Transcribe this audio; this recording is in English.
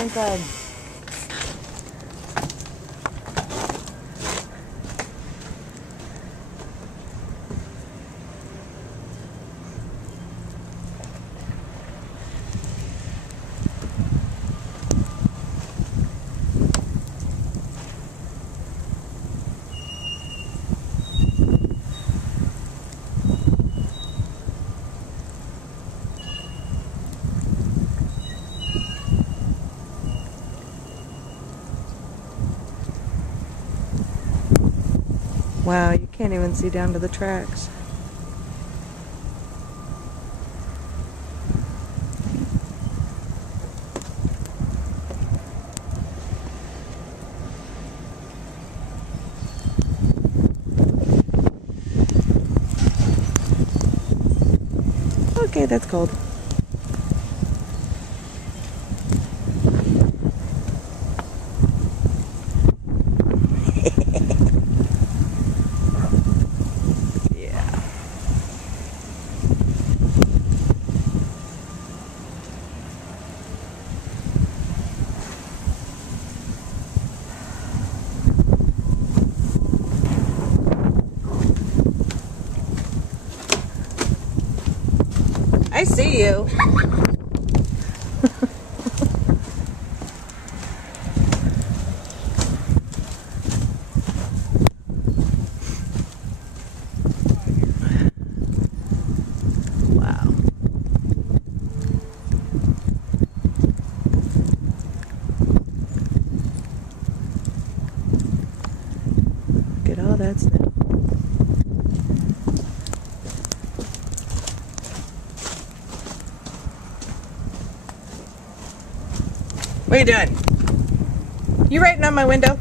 inside. Wow, you can't even see down to the tracks. Okay, that's cold. I see you. Wow. Look at all that snow. What are you doing? You writing on my window?